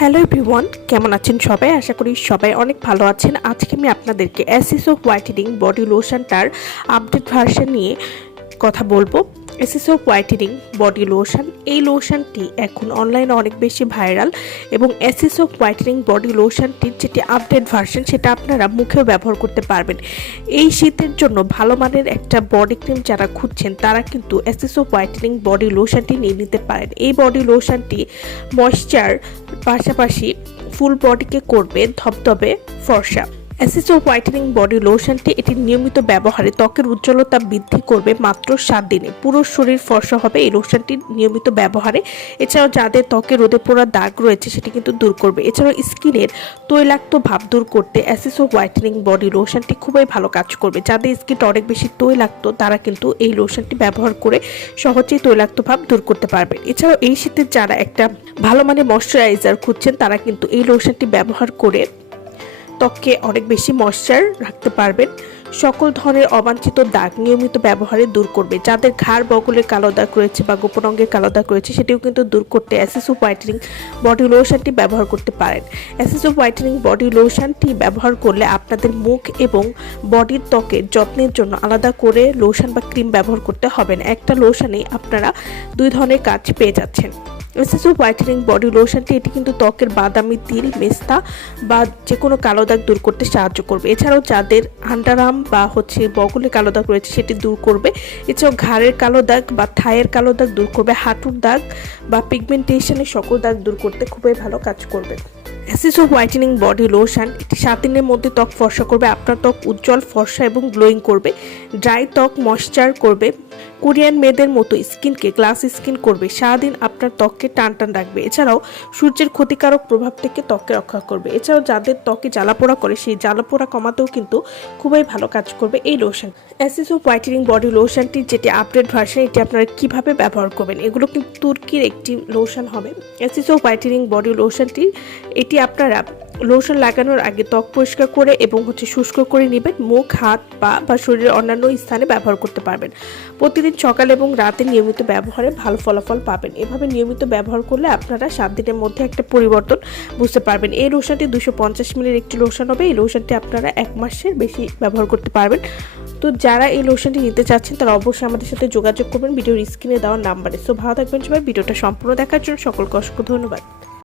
Hello everyone, কেমন আছেন সবাই? আশা করি সবাই অনেক ভালো আছেন। আজকে আমি আপনাদেরকে অ্যাসিস অফ হোয়াইটেনিং বডি লোশনটার আপডেট ভার্সন নিয়ে কথা বলব। এসিসো হোয়াইটেনিং, বডি লোশন। এই লোশনটি এখন অনলাইনে অনেক বেশি ভাইরাল এবং এসিসো হোয়াইটেনিং, বডি লোশনটির যেটি আপডেট ভার্সন সেটা আপনারা মুখেও ব্যবহার করতে পারবেন। এই শীতের জন্য ভালো মানের একটা বডি ক্রিম যারা খুঁজছেন, তারা কিন্তু এসিসো হোয়াইটেনিং, বডি লোশনটি নিয়ে নিতে পারেন। এই বডি লোশনটি ময়শ্চার পাশাপাশি ফুল বডিকে করবে ধবধবে ফর্সা। অ্যাসিসো হোয়াইটেনিং বডি লোশনটি এটি নিয়মিত ব্যবহারে ত্বকের উজ্জ্বলতা বৃদ্ধি করবে মাত্র সাত দিনে। পুরো শরীর ফর্সা হবে, এই লোশনটি নিয়মিত ব্যবহারে। এছাড়াও যাদের ত্বকে রোদে পোড়া দাগ রয়েছে, সেটি কিন্তু দূর করবে। এছাড়াও স্কিনের তৈলাক্ত ভাব দূর করতে অ্যাসিসো হোয়াইটেনিং বডি লোশনটি খুবই ভালো কাজ করবে। যাদের স্কিনটা অনেক বেশি তৈলাক্ত, তারা কিন্তু এই লোশনটি ব্যবহার করে সহজেই তৈলাক্ত ভাব দূর করতে পারবেন এছাড়াও এই শীতে যারা একটা ভালো মানের ময়শ্চারাইজার খুঁজছেন, তারা কিন্তু এই লোশনটি ব্যবহার করে ত্বককে অনেক বেশি ময়শ্চার রাখতে পারবেন। সকল ধরনের অবাঞ্ছিত দাগ নিয়মিত ব্যবহারে দূর করবে। যাদের ঘাড় বগলে কালো দাগ রয়েছে বা গোপন অঙ্গে কালো দাগ রয়েছে, সেটিও কিন্তু দূর করতে অ্যাসিসো হোয়াইটেনিং বডি লোশনটি ব্যবহার করতে পারেন। অ্যাসিসো হোয়াইটেনিং বডি লোশনটি ব্যবহার করলে আপনাদের মুখ এবং বডির ত্বকের যত্নের জন্য আলাদা করে লোশন বা ক্রিম ব্যবহার করতে হবে না। একটা লোশনে আপনারা দুই ধরনের কাজ পেয়ে যাচ্ছেন। এসএসও হোয়াইটেনিং বডি লোশনটি এটি কিন্তু ত্বকের বাদামি তিল, মেস্তা বা যে কোনো কালো দাগ দূর করতে সাহায্য করবে। এছাড়াও যাদের আন্ডারাম বা হচ্ছে বগলে কালো দাগ রয়েছে, সেটি দূর করবে। এছাড়াও ঘাড়ের কালো দাগ বা থায়ের কালো দাগ দূর করবে। হাঁটুর দাগ বা পিগমেন্টেশনের সকল দাগ দূর করতে খুবই ভালো কাজ করবে। অ্যাসিসো হোয়াইটেনিং বডি লোশন এটি সাত দিনের মধ্যে ত্বক ফর্সা করবে। আপনার ত্বক উজ্জ্বল, ফর্সা এবং গ্লোয়িং করবে। ড্রাই ত্বক ময়শ্চার করবে। কোরিয়ান মেয়েদের মতো স্কিনকে গ্লাস স্কিন করবে, সারাদিন আপনার ত্বককে টান টান রাখবে। এছাড়াও সূর্যের ক্ষতিকারক প্রভাব থেকে ত্বককে রক্ষা করবে। এছাড়াও যাদের ত্বকে জ্বালাপোড়া করে, সেই জ্বালাপোড়া কমাতেও কিন্তু খুবই ভালো কাজ করবে এই লোশন অ্যাসিসো হোয়াইটেনিং বডি লোশনটি যেটি আপডেট ভার্সন এটি আপনারা কীভাবে ব্যবহার করবেন? এগুলো কিন্তু তুর্কির একটি লোশন হবে। অ্যাসিসো হোয়াইটেনিং বডি লোশনটি এটি আপনারা লোশন লাগানোর আগে ত্বক পরিষ্কার করে এবং হচ্ছে শুষ্ক করে নেবেন। মুখ, হাত, পা বা শরীরের অন্যান্য স্থানে ব্যবহার করতে পারবেন। প্রতিদিন সকাল এবং রাতে নিয়মিত ব্যবহারে ভালো ফলাফল পাবেন। এভাবে নিয়মিত ব্যবহার করলে আপনারা সাত দিনের মধ্যে একটা পরিবর্তন বুঝতে পারবেন। এই লোশনটি দুশো পঞ্চাশ মিলির একটি লোশন হবে। এই লোশনটি আপনারা এক মাসের বেশি ব্যবহার করতে পারবেন। তো যারা এই লোশনটি নিতে চাচ্ছেন, তারা অবশ্যই আমাদের সাথে যোগাযোগ করবেন। ভিডিওর স্ক্রিনে দেওয়ার নাম্বারে। সো ভালো থাকবেন সবাই। ভিডিওটা সম্পূর্ণ দেখার জন্য সকলকে অসংখ্য ধন্যবাদ।